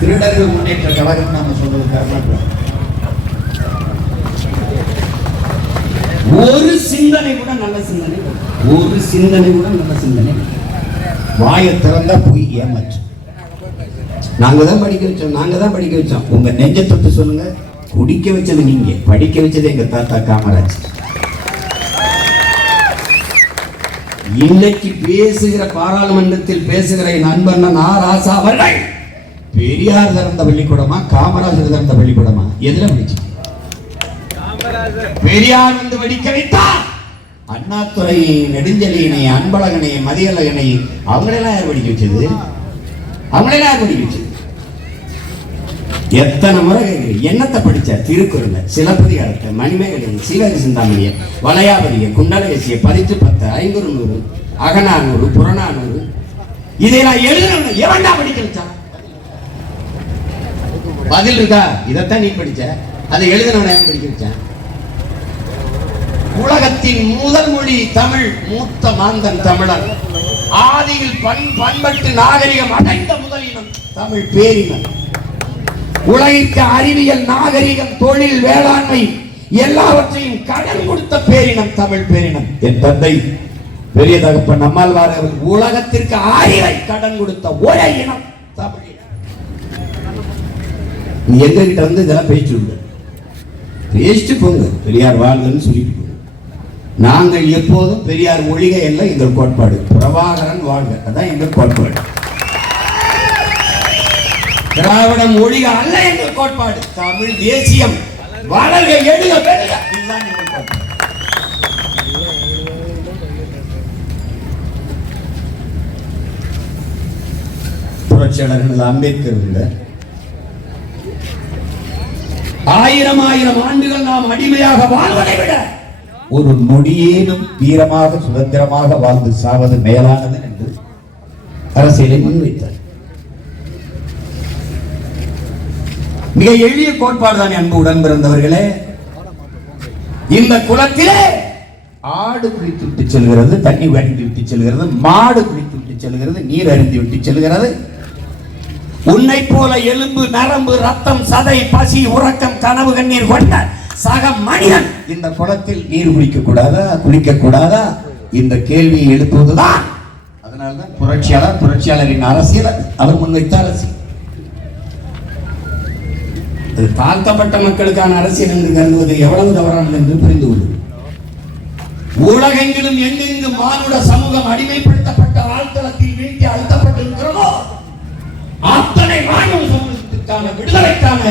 திருடர்கள் முன்னேற்ற கழகம் நாம சொல்றது காரணம் ஒரு சிந்தனை கூட நல்ல சிந்தனை, ஒரு சிந்தனை கூட நல்ல சிந்தனை. வாயை திறந்தா போய் ஏமாற்று. நாங்க தான் படிக்க வச்சோம், நாங்க தான் படிக்க வச்சோம். உங்க நெஞ்ச தொட்டு சொல்லுங்க, குடிக்க வச்சது நீங்க, படிக்க வச்சது எங்க தாத்தா காமராஜ். இன்னைக்கு பேசுகிற பாராளுமன்றத்தில் பேசுகிற என் அன்பண்ணன் ஆர் ராசா அவர்கள் பெரியார் திறந்த பள்ளிக்கூடமா காமராஜர் திறந்த பள்ளிக்கூடமா? எதுல படிச்சு? பெரியார் வந்து படிக்க வைத்தார். அண்ணாதுரை, நெடுஞ்செழியனை, அன்பழகனை, மதியழகனை அவங்களெல்லாம் யார் படிக்க வச்சது? அவங்களெல்லாம் யார் படிக்க வச்சது? எத்தனை முறை என்னத்தை படிச்ச? திருக்குறளை, சிலப்பதிகாரத்தை, மணிமேகலை, சீவக சிந்தாமணியை, வளையாபதியை, குண்டலகேசியை, 10 500 அகநானூறு, புறநானூறு இதையெல்லாம் எழுதணும். எவன்டா படிக்க வச்சான்? பதில் இருக்கா? இதைத்தான் நீ படிச்ச. அதை எழுதினவன படிக்க வச்சான். உலகத்தின் முதல் மொழி தமிழ், மூத்த மாந்தன் தமிழன். ஆதியில் பண்பட்டு நாகரிகம் அடைந்த முதலினம் தமிழ் பேரினம். உலகிற்கு அறிவியல், நாகரிகம், தொழில், வேளாண்மை எல்லாவற்றையும் கடன் கொடுத்த பேரினம் தமிழ் பேரினம். என் தந்தை பெரிய தகப்பன் நம்மாழ்வார் உலகத்திற்கு அறிவை கடன் கொடுத்த ஒரே இனம் தமிழ். நீ எங்க கிட்ட வந்து இதெல்லாம் பேசிட்டு போங்க. பெரியார் வாழ்கன்னு சொல்லிட்டு போங்க. நாங்கள் எப்போதும் பெரியார் ஒழிக அல்ல எங்கள் கோட்பாடு. பிரபாகரன் வாழ்க, அதான் எங்கள் கோட்பாடு. திராவிடம் ஒழிக அல்ல எங்கள் கோட்பாடு. தமிழ் தேசியம் வளர்க, எழுக, பெருக, இதுதான் எங்கள் கோட்பாடு. புரட்சியாளர் அம்பேத்கர் உள்ள 1000 ஆண்டுகள் நாம் அடிமையாக வாழ்வதை விட ஒரு நொடியேனும் வீரமாக சுதந்திரமாக வாழ்ந்து சாவது மேலானது என்று அரசியலை முன்வைத்தார். மிக எளிய கோட்பாடுதான் அன்பு உடன் பிறந்தவர்களே. இந்த குளத்திலே ஆடு குளித்து விட்டு செல்கிறது, தண்ணி அருந்தி விட்டு செல்கிறது, மாடு குளித்து விட்டு செல்கிறது, நீர் அருந்தி விட்டு செல்கிறது. உன்னை போல எலும்பு, நரம்பு, ரத்தம், சதை, பசி, உறக்கம், கனவு, கண்ணீர் கொண்ட சக மனிதன் இந்த குளத்தில் நீர் குடிக்க கூடாதா, குளிக்க கூடாதா? இந்த கேள்வியை எழுப்புவதுதான். அதனால்தான் புரட்சியாளரின் அரசியல் அவர் முன்வைத்த அரசியல். தாழ்த்தப்பட்ட மக்களுக்கான அரசியல் என்று கருதுவது எவ்வளவு தவறானது என்று புரிந்து கொள்ளும். உலகெங்கிலும் எங்கெங்கு மானுட சமூகம் அடிமைப்படுத்தப்பட்ட ஆழ்தளத்தில் வீழ்த்தி அழுத்தப்பட்டிருக்கிறதோ அத்தனை மாணவ சமூகத்திற்கான விடுதலைக்கான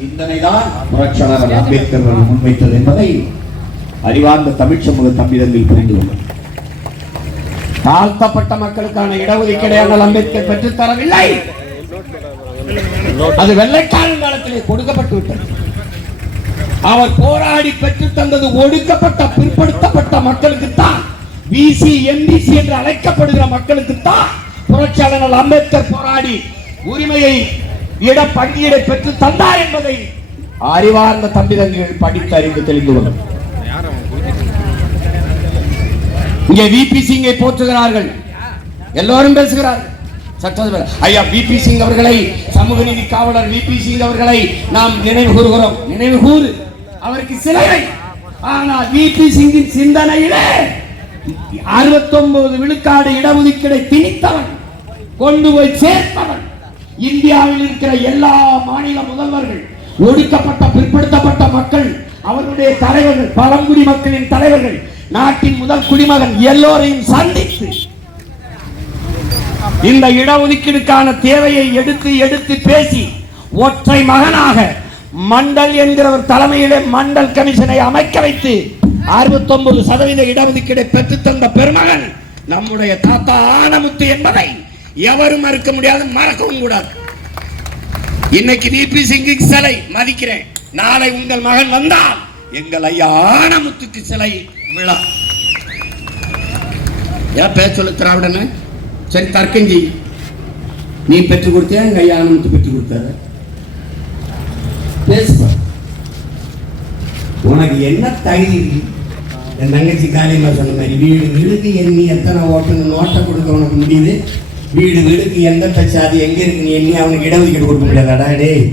சிந்தனைதான் புரட்சியாளர் அம்பேத்கர் முன்வைத்தது என்பதை அறிவார்ந்த தமிழ் சமூக தம்பிதங்கள் புரிந்து கொள்ளும். தாழ்த்தப்பட்ட மக்களுக்கான இடஒதுக்கீடை அம்பேத்கர் பெற்றுத் தரவில்லை. அது வெள்ளைக்காரன் காலத்திலே கொடுக்கப்பட்டு விட்டது. அவர் போராடி பெற்றுத் தந்தது ஒடுக்கப்பட்ட பிற்படுத்தப்பட்ட மக்களுக்குத்தான், பிசி, எம்பிசி என்று அழைக்கப்படுகிற மக்களுக்குத்தான் புரட்சியாளர் அம்பேத்கர் போராடி உரிமையை இடப்பங்கீடை பெற்று தந்தார் என்பதை அறிவார்ந்த தம்பிதங்கள் படித்து அறிந்து தெரிந்து கொள்ளும். இங்கே விபி சிங்கை போற்றுகிறார்கள், எல்லோரும் பேசுகிறார்கள். ஐயா விபி சிங் அவர்களை, சமூக நீதி காவலர் விபி சிங் அவர்களை நாம் நினைவு கூறுகிறோம். நினைவு கூறு, அவருக்கு சிலை. ஆனால் விபி சிங்கின் சிந்தனையிலே 69 விழுக்காடு இடஒதுக்கீடை திணித்தவன், கொண்டு போய் சேர்த்தவன். இந்தியாவில் இருக்கிற எல்லா மாநில முதல்வர்கள், ஒடுக்கப்பட்ட பிற்படுத்தப்பட்ட மக்கள், அவர்களுடைய தலைவர்கள், பழங்குடி மக்களின் தலைவர்கள், நாட்டின் முதல் குடிமகன் எல்லோரையும் சந்தித்து இந்த இடஒதுக்கீடுக்கான தேவையை எடுத்து பேசி ஒற்றை மகனாக மண்டல் என்கிறவர் தலைமையிலே மண்டல் கமிஷனை அமைக்க வைத்து 69% இடஒதுக்கீடை பெற்றுத் தந்த பெருமகன் நம்முடைய தாத்தா ஆனமுத்து என்பதை எவரும் மறுக்க முடியாது, மறக்கவும் கூடாது. இன்னைக்கு விபி சிங்குக்கு சிலை மதிக்கிறேன். நாளை உங்கள் மகன் வந்தால் எங்கள் ஐயா ஆனமுத்துக்கு சிலை விழா. ஏன் பேச சொல்லு திராவிடன்னு? சரி தர்க்கஞ்சி, நீ பெற்றுக் கொடுத்தியா, எங்க ஐயா ஆனமுத்து பெற்றுக் கொடுத்தாரு? பேசுவா. உனக்கு என்ன தகுதி? என் தங்கச்சி காரியமா சொன்ன மாதிரி வீடு வீடுக்கு எண்ணி எத்தனை ஓட்டுன்னு நோட்டை கொடுக்க உனக்கு முடியுது? வீடு வீடுக்கு எந்த சாதி எங்க இருக்கு நீ எண்ணி அவனுக்கு இடஒதுக்கீடு கொடுக்க முடியாதாடா? டேய்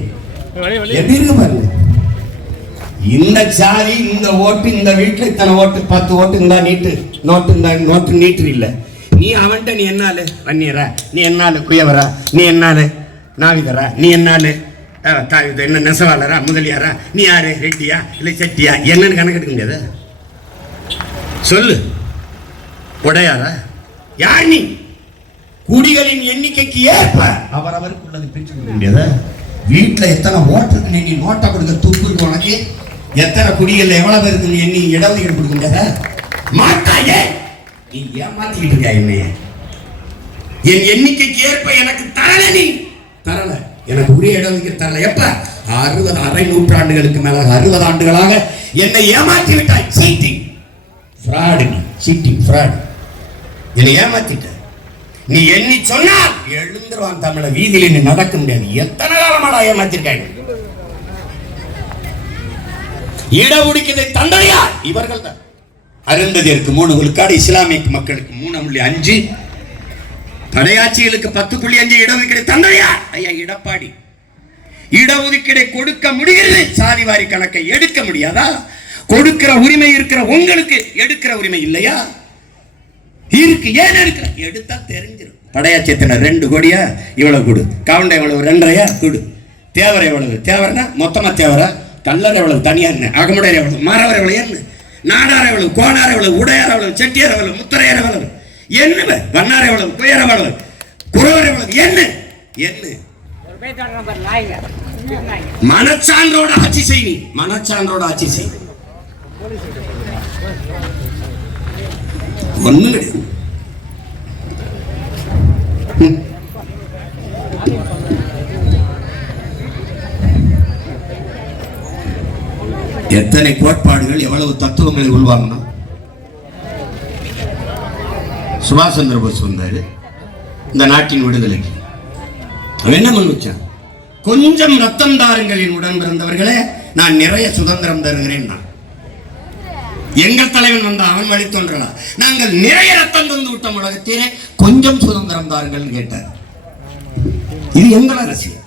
எப்படி இருக்கு பாருங்க. இந்த சாதி இந்த ஓட்டு இந்த வீட்டுல இத்தனை ஓட்டு 10 ஓட்டு இருந்தா நீட்டு நோட்டு இந்த நோட்டு நீட்டு இல்ல. நீ அவன்கிட்ட நீ என்னாலு வன்னியரா, நீ என்னாலு குயவரா, நீ என்னாலு நாவிதரா, நீ என்னாலு என்ன நெசவாளரா, முதலியாரா, நீ யாரு ரெட்டியா இல்லை செட்டியா என்னன்னு கணக்கு எடுக்க முடியாது. சொல்லு, உடையாரா யார் நீ? குடிகளின் எண்ணிக்கைக்கு ஏற்ப அவரவருக்கு உள்ளது பிரிச்சு கொடுக்க முடியாத. வீட்டுல எத்தனை ஓட்டுக்கு நீ நோட்டை கொடுக்க துப்பு இருக்கு உனக்கு? எத்தனை குடிகள் எவ்வளவு பேருக்கு எண்ணி இடஒதுக்கீடு கொடுக்க முடியாத? மாட்டாயே, நீ ஏமாத்திக்கிட்டு இருக்க என்னைய. என் எண்ணிக்கைக்கு ஏற்ப எனக்கு தரல, நீ தரல, எனக்கு உரிய இடஒதுக்கீடு தரல. எப்ப? 60 அரை நூற்றாண்டுகளுக்கு மேலாக 60 ஆண்டுகளாக என்னை ஏமாற்றி விட்டாய். சீட்டிங் ஃப்ராடு, சீட்டிங் ஃப்ராடு, என்னை ஏமாத்திட்ட. நீ எண்ணி சொன்னால் எழுந்துருவான் தமிழ வீதியில நீ நடக்க முடியாது. எத்தனை காலமாடா ஏமாத்திருக்காங்க? இடஒதுக்கீட்டை தந்தையா இவர்கள் தான். அருந்ததியருக்கு 3 விழுக்காடு, இஸ்லாமிய மக்களுக்கு 3.5, படையாட்சிகளுக்கு 10.5 இடஒதுக்கீடு தந்தையா ஐயா எடப்பாடி. இடஒதுக்கீடை கொடுக்க முடிகிறது, சாதிவாரி கணக்கை எடுக்க முடியாதா? கொடுக்கிற உரிமை இருக்கிற உங்களுக்கு எடுக்கிற உரிமை இல்லையா? இருக்கு, ஏன் எடுக்கிற? எடுத்தா தெரிஞ்சிடும். படையாட்சியத்தினர் 2 கோடியா இவ்வளவு கொடு, கவுண்ட எவ்வளவு 2.5 கொடு, தேவரை எவ்வளவு, தேவரனா மொத்தமா தேவரா, கல்லர் எவ்வளவு தனியா, அகமுடையர் எவ்வளவு, மாறவர் எவ்வளவு, என்ன நாடார் எவ்வளவு, கோனார் எவ்வளவு, உடையார் எவ்வளவு, செட்டியார் எவ்வளவு, முத்தரையர் எவ்வளவு, என்ன வண்ணார் எவ்வளவு, குயர் எவ்வளவு, குறவர் எவ்வளவு, என்ன என்ன மனச்சான்றோட ஆட்சி செய். நீ மனச்சான்றோட ஆட்சி செய். ஒண்ணு கிடையாது. எத்தனை கோட்பாடுகள் எவ்வளவு தத்துவங்களை உள்வாங்கணும். சுபாஷ் சந்திர போஸ் வந்தாரு இந்த நாட்டின் விடுதலைக்கு. என்ன முன்வச்சான்? கொஞ்சம் ரத்தம் தாருங்களின் உடன் பிறந்தவர்களே, நான் நிறைய சுதந்திரம் தருகிறேன். நான் எங்கள் தலைவன் வந்தா அவன் வழி தோன்றலா, நாங்கள் நிறைய ரத்தம் தந்து விட்டோம் உலகத்திலே, கொஞ்சம் சுதந்திரம் தாருங்கள் கேட்டார். இது எங்கள் அரசியல்.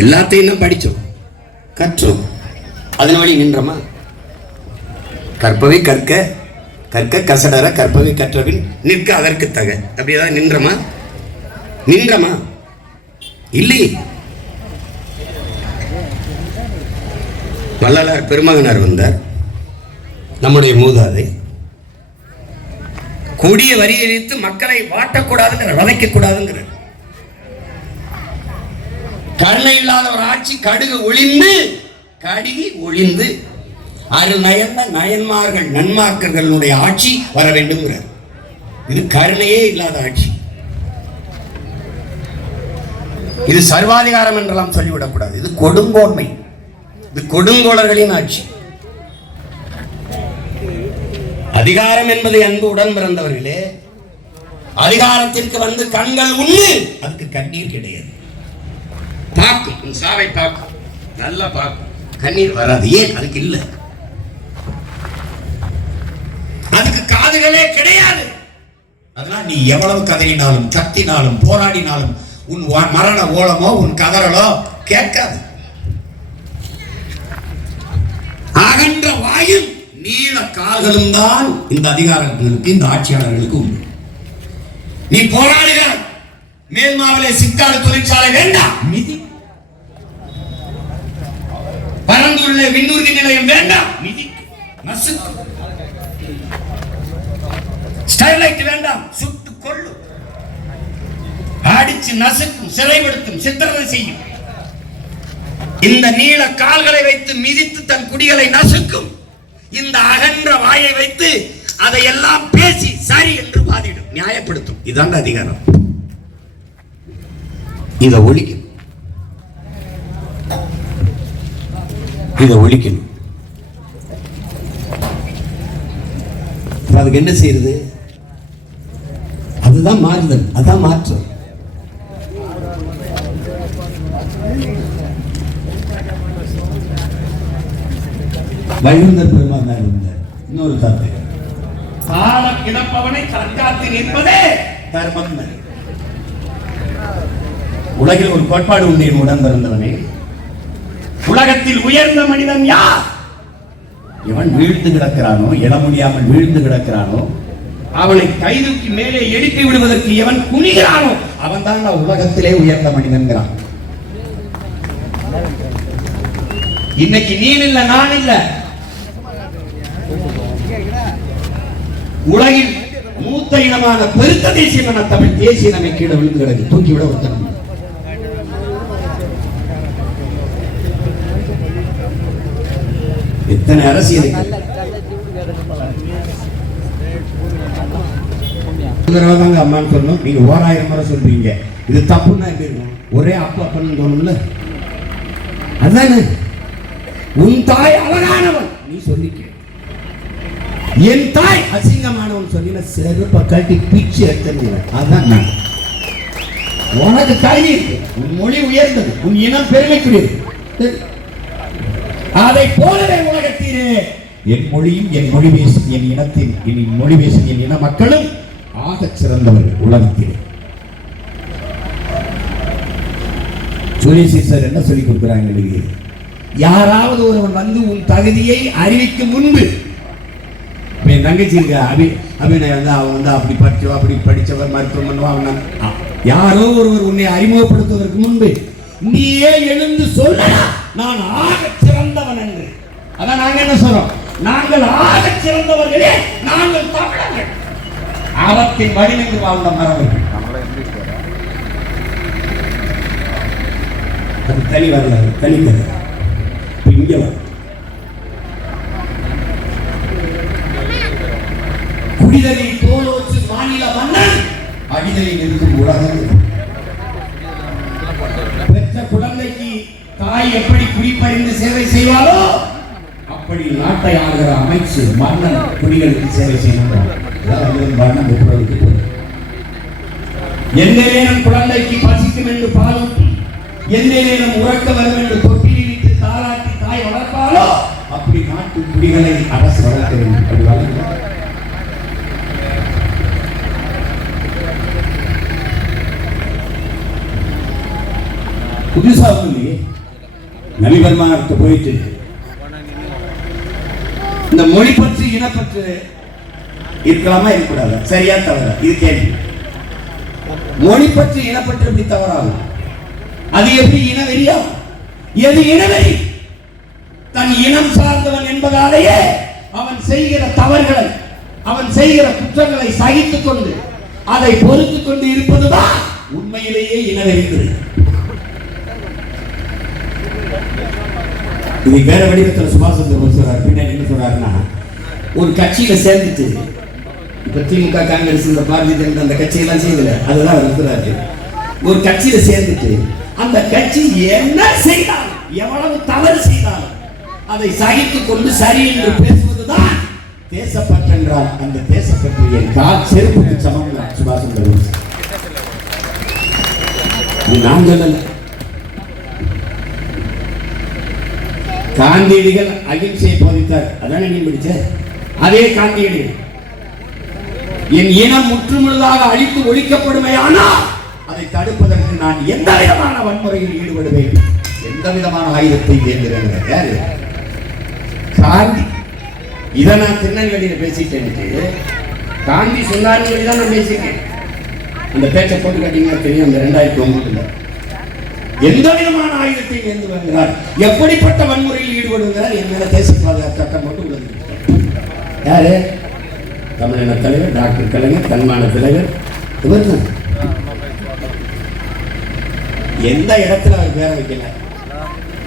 எல்லாத்தையும் படிச்சோம், கற்றோம், அதன் வழி நின்றமா? கற்பவை கற்க, கற்க கசடர, கற்பவை கற்றபின் நிற்க அதற்கு தக. அப்படியேதான் நின்றமா? நின்றமா? இல்லையே. வள்ளலார் பெருமகனார் வந்தார், நம்முடைய மூதாதை. கொடிய வரியிழித்து மக்களை வாட்டக்கூடாதுங்கிற, வதைக்க கூடாதுங்கிற. கருணை இல்லாத ஒரு ஆட்சி, கடுகு ஒளிந்து, கடுகி ஒளிந்து, அருள் நயந்த நயன்மார்கள் நன்மார்க்கர்களுடைய ஆட்சி வர வேண்டும்ங்கிறார். இது கருணையே இல்லாத ஆட்சி. இது சர்வாதிகாரம் என்றெல்லாம் சொல்லிவிடக்கூடாது. இது கொடுங்கோன்மை, இது கொடுங்கோளர்களின் ஆட்சி. அதிகாரம் என்பது அன்பு உடன் பிறந்தவர்களே. அதிகாரத்திற்கு வந்து கண்கள் உண்ணு, அதுக்கு கண்ணீர் கிடையாது. பார்க்கும், சாவை பார்க்கும், நல்லா பார்க்கும், கண்ணீர் வராது. ஏன்? அதுக்கு இல்ல. அதுக்கு காதுகளே கிடையாது. அதனால் நீ எவ்வளவு கதறினாலும், கத்தினாலும், போராடினாலும் உன் மரண ஓலமோ உன் கதறலோ கேட்காது. அகன்ற வாயும் நீள கால்களும் தான் இந்த அதிகாரங்களுக்கு, இந்த ஆட்சியாளர்களுக்கு உண்டு. நீ போராடுக, மேல்மாவிலே சித்தாடு தொழிற்சாலை வேண்டாம், மிதி. பரந்தூரிலே விண்ணூர்தி நிலையம் வேண்டாம், மிதி, நசுக்கு. ஸ்டெர்லைட் வேண்டாம், சுட்டு கொள்ளும், அடிச்சு நசுக்கும், சிறைப்படுத்தும், சித்திரவதை செய்யும். இந்த நீள கால்களை வைத்து மிதித்து தன் குடிகளை நசுக்கும். இந்த அகன்ற வாயை வைத்து அதையெல்லாம் பேசி சரி என்று வாதிடும், நியாயப்படுத்தும். இதான் அதிகாரம். இதை ஒழிக்கணும், இதை ஒழிக்கணும். அதுக்கு என்ன செய்யறது? அதுதான் மாறுதல், அதான் மாற்றம். வழிவந்தர் பெருமானார் இருந்தார். இன்னொரு தந்தை காலம் கிடப்பவனை தற்காத்து நிற்பதே தர்மம். உலகில் ஒரு கோட்பாடு உண்டு என் உடன் பிறந்தவனே. உலகத்தில் உயர்ந்த மனிதன் யார்? எவன் வீழ்ந்து கிடக்கிறானோ, எழ முடியாமல் வீழ்ந்து கிடக்கிறானோ, அவனை கைதுக்கு மேலே எழுப்பி விடுவதற்கு எவன் குனிகிறானோ அவன் தான் உலகத்திலே உயர்ந்த மனிதன்கிறான். இன்னைக்கு நீ இல்ல, நான் இல்ல, உலகில் மூத்த இனமான பெருத்த தேசியமான தமிழ் தேசிய நம்மை கீழே விழுந்து கிடக்கு. தூக்கிவிட ஒருத்தன். எத்தனை அரசியல் அம்மான்னு சொல்லணும். நீங்க 1000 முறை சொல்றீங்க இது தப்புன்னா எப்படி இருக்கும்? ஒரே அப்பா அப்பன்னு தோணும்ல. அதானே உன் தாய் அழகானவன் நீ சொல்லிக்க, என் தாய் அசிங்கமானவன் சொல்லின செருப்ப கட்டி பிச்சு எடுத்துருவேன். அதான் நான் உனக்கு தகுதி இருக்கு. உன் மொழி உயர்ந்தது, உன் இனம் பெருமைக்குரியது. அதை போலவே உலகத்திலே என் மொழியும் என் மொழி பேசும் என் இனத்தின் என் மொழி பேசும் என் இன மக்களும் ஆக சிறந்தவர்கள் உலகத்திலே. சார் என்ன சொல்லிக் கொடுக்கிறாங்க? யாராவது ஒருவன் வந்து உன் தகுதியை அறிவிக்கும் முன்பு, என் தங்கச்சி இருக்க அபிநய வந்து அவன் வந்து அப்படி படிச்சவா அப்படி படிச்சவர் மருத்துவம் பண்ணுவா, யாரோ ஒருவர் உன்னை அறிமுகப்படுத்துவதற்கு முன்பு நீயே எழுந்து சொல்ல நான் ஆக சிறந்தவன் என்று. அதான் நாங்க என்ன சொல்றோம்? நாங்கள் ஆக சிறந்தவர்களே, நாங்கள் தமிழர்கள், அறத்தின் வழிநின்று வாழ்ந்த மரபர்கள். அது தனி வரலாறு, தனி கதை. இங்க குடிதலில் தோலோச்சு மாநில மன்னன் அடிதலில் இருக்கும் உலகம். பெற்ற குழந்தைக்கு தாய் எப்படி குடிப்பறிந்து சேவை செய்வாரோ அப்படி நாட்டை ஆளுகிற அமைச்சு மன்னன் குடிகளுக்கு சேவை செய்யணும். எந்த நேரம் குழந்தைக்கு பசிக்கும் என்று பாலூட்டி, எந்த நேரம் உறக்க வரும் என்று தொட்டில் இட்டு தாளாட்டி தாய் வளர்ப்பாலோ அப்படி நாட்டு குடிகளை அரசு வளர்க்க வேண்டும். புதுசா இல்லையே. நலிவர்மானத்தை போயிட்டு இந்த மொழி பற்றி இனப்பற்று இருக்கலாமா இருக்கக்கூடாது? சரியா தவறா? இது கேள்வி. மொழி பற்றி இனப்பற்று எப்படி தவறாகும்? அது எப்படி இனவெறியா? எது இனவெறி? தன் இனம் சார்ந்தவன் என்பதாலேயே அவன் செய்கிற தவறுகளை, அவன் செய்கிற குற்றங்களை சகித்துக் கொண்டு அதை பொறுத்துக் கொண்டு இருப்பதுதான் உண்மையிலேயே இனவெறிகிறது. இது வேற வடிவத்தில் சுபாஷ் சந்திர போஸ் சொல்றாரு. பின்னாடி என்ன சொல்றாருன்னா, ஒரு கட்சியில சேர்ந்துட்டு, இப்ப திமுக காங்கிரஸ் இந்த பாரதிய ஜனதா அந்த கட்சியெல்லாம் செய்யல, அதுதான் அவர் இருக்கிறாரு. ஒரு கட்சியில சேர்ந்துட்டு அந்த கட்சி என்ன செய்தாலும், எவ்வளவு தவறு செய்தாலும் அதை சகித்துக் கொண்டு சரி என்று பேசுவதுதான் தேசப்பற்று என்றால், அந்த தேசப்பற்று என் கால் செருப்புக்கு சமம் தான் சுபாஷ் சந்திர போஸ். நான் சொல்லல. காந்தியடிகள் அகிம்சையை போதித்தார். அதானே நீ படிச்ச? அதே காந்தியடிகள் என் இனம் முற்றுமுழுதாக அழித்து ஒழிக்கப்படுமையானால் அதை தடுப்பதற்கு நான் எந்த விதமான வன்முறையில் ஈடுபடுவேன், எந்த விதமான ஆயுதத்தை தேர்ந்தெடுக்கிறேன். யாரு? காந்தி. இதை நான் திருநெல்வேலியில பேசிட்டேன். காந்தி சொன்னாரு தான் நான் பேசிட்டேன். அந்த பேச்சை போட்டு கட்டிங்கன்னா தெரியும். அந்த 2009 எந்த விதமான ஆயுதத்தை ஏந்து வருகிறார், எப்படிப்பட்ட வன்முறையில் ஈடுபடுகிறார், என் மேல தேசிய பாதுகாப்பு சட்டம் போட்டு உள்ளது. யாரு? தமிழின தலைவர் டாக்டர் கலைஞர், தன்மான தலைவர். இவர் தான். எந்த இடத்துல அவர் பேர வைக்கல.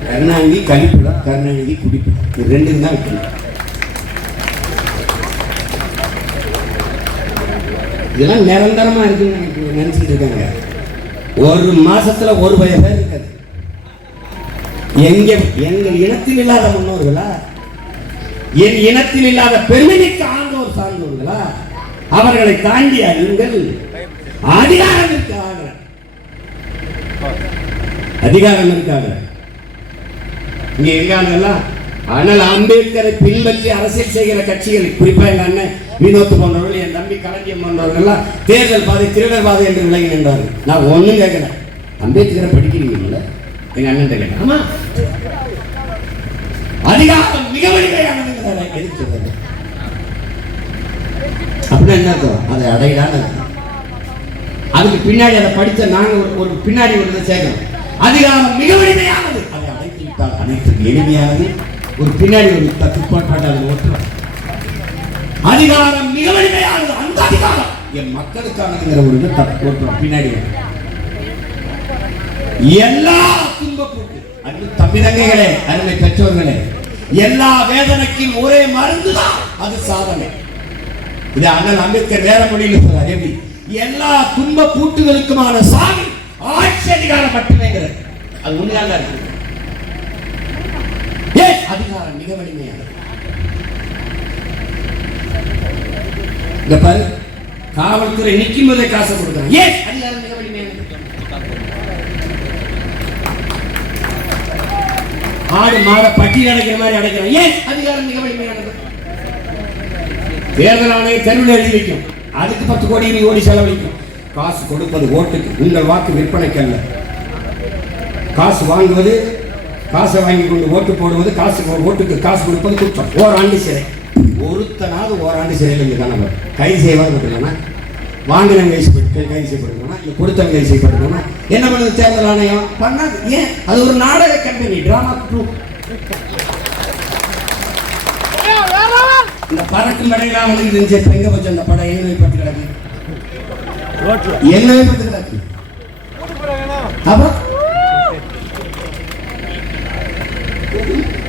கருணாநிதி கழிப்பிடம், கருணாநிதி குடிப்பிடம், இது ரெண்டும் தான் வைக்கல. இதெல்லாம் நிரந்தரமா இருக்குன்னு நினைச்சிட்டு இருக்காங்க. ஒரு மாசத்துல ஒரு பேர் இருக்காது. எங்கள் இனத்தில் இல்லாத முன்னோர்களா, என் இனத்தில் இல்லாத பெருமைக்கு ஆண்டோர் சார்ந்தவர்களா, அவர்களை தாண்டி நீங்கள் அதிகாரம் இருக்காக, அதிகாரம் இருக்காக. இங்க எங்க ஆளுங்கெல்லாம் ஆனால் அம்பேத்கரை பின்பற்றி அரசியல் செய்கிற கட்சிகள், குறிப்பா எங்க அண்ணன் வினோத் போன்றவர்கள், என் தம்பி களஞ்சியம் போன்றவர்கள் எல்லாம் தேர்தல் பாதை திருடர் பாதை என்று விலகி நின்றார்கள். நான் ஒண்ணும் கேட்கிறேன், அம்பேத்கரை படிக்கிறீங்கல்ல? எங்க அண்ணன் கேட்டேன். ஆமா, அதிகாரம் மிக வலிமையானது எதுக்கு சொல்றது? அப்படின்னா என்ன அர்த்தம்? அதை அடையலான்னு அதுக்கு பின்னாடி அதை படித்த நாங்க ஒரு பின்னாடி ஒரு சேர்க்கிறோம். அதிகாரம் மிக வலிமையானது, அதை அடைத்து விட்டால் அனைத்துக்கு எளிமையானது. ஒரு பின்னாடி ஒரு தத்து கோட்பாட்டை அதை ஓட்டுறோம். அதிகாரம் மிக வலிமையானது, அந்த அதிகாரம் என் மக்களுக்கானதுங்கிற ஒரு தப்பு ஓட்டுறோம் பின்னாடி. எல்லா துன்பப்பட்டு அன்பு தம்பிதங்கைகளே, அருமை பெற்றோர்களே, எல்லா வேதனைக்கும் ஒரே மருந்துதான், அது சாதனை. இது அண்ணல் அம்பேத்கர் வேற மொழியில் சொல்றார். எப்படி? எல்லா துன்ப பூட்டுகளுக்குமான சாவி ஆட்சி அதிகாரம் மட்டுமே. அது உண்மையாக இருக்கு. ஏன் அதிகாரம் மிக வலிமையானது? இந்த பாரு, காவல்துறை நிற்கும் போதே காசு கொடுக்குறாங்க. ஏன் அதிகாரம் மிக வலிமையானது? ஆடு மாட பட்டி அடைக்கிற மாதிரி அடைக்கிறான். ஏன் அதிகாரம் மிக வலிமையானது? தேர்தல் ஆணையம் தெருவில் எழுதி வைக்கும், அதுக்கு 10 கோடி செலவழிக்கும். காசு கொடுப்பது ஓட்டுக்கு, உங்கள் வாக்கு விற்பனைக்கு அல்ல. காசு வாங்குவது, காசை வாங்கி கொண்டு ஓட்டு போடுவது, காசு ஓட்டுக்கு காசு கொடுப்பது குற்றம். ஓராண்டு சிறை. ஒருத்தனாவது ஓராண்டு சிறையில் இங்கே தானே கைது செய்வாங்க போட்டுருக்கானா? வாங்கினவங்க கைது செய்யப்பட்டிருக்கானா? இல்லை கொடுத்தவங்க கைது செய்யப்பட்டிருக்கானா? என்ன பண்ணுது தேர்தல் ஆணையம்? பண்ணாது. ஏன்? அது ஒரு நாடக கம்பெனி, டிராமா ட்ரூப். இந்த பறக்கும் படையெல்லாம் வந்து இருந்துச்சு. எங்க போச்சு அந்த படம்? என்ன பட்டு கிடக்கு? என்ன பட்டு கிடக்கு? அப்ப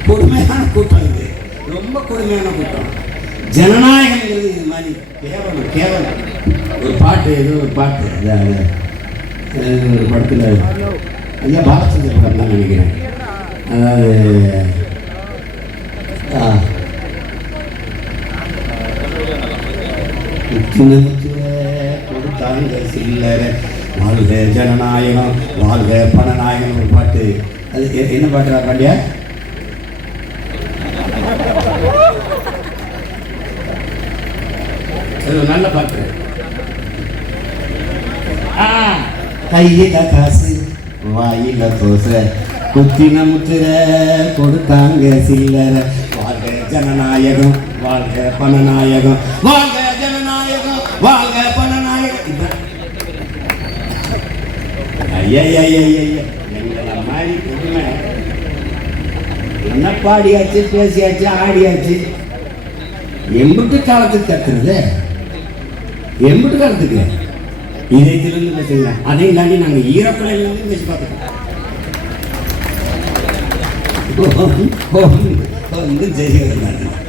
கொடுமையான கூட்டம் இது, ரொம்ப கொடுமையான கூட்டம். ஜனநாயகம்ங்கிறது இது மாதிரி கேவலம், கேவலம். ஒரு பாட்டு, ஏதோ ஒரு பாட்டு, ஒரு படத்தில் ஐயா பாலச்சந்திர படம் தான் நினைக்கிறேன். அதாவது கொடுத்தாங்க சில்லற, வாழ்க ஜனநாயகம், வாழ்க பணநாயகம், ஒரு பாட்டு. அது என்ன பாட்டு பாண்டியா? நல்ல பாட்டு. கையில காசு வாயில தோசை, குத்தின முத்திர கொடுத்தாங்க சில்லற, வாழ்க ஜனநாயகம், வாழ்க பணநாயகம், வாழ்க ஜனநாயகம், வாழ்க பணநாயகம். எங்களை மாதிரி கொடுமை. என்ன பாடியாச்சு, பேசியாச்சு, ஆடியாச்சு. எம்பிட்டு காலத்துக்கு கத்துறது? எம்பிட்டு காலத்துக்கு? இதயத்திலிருந்து பேசுங்க. அதையும் தாண்டி நாங்கள் ஈரக்குலையிலிருந்து பேசி பார்த்துக்கோம். ஜெயிக்கிறது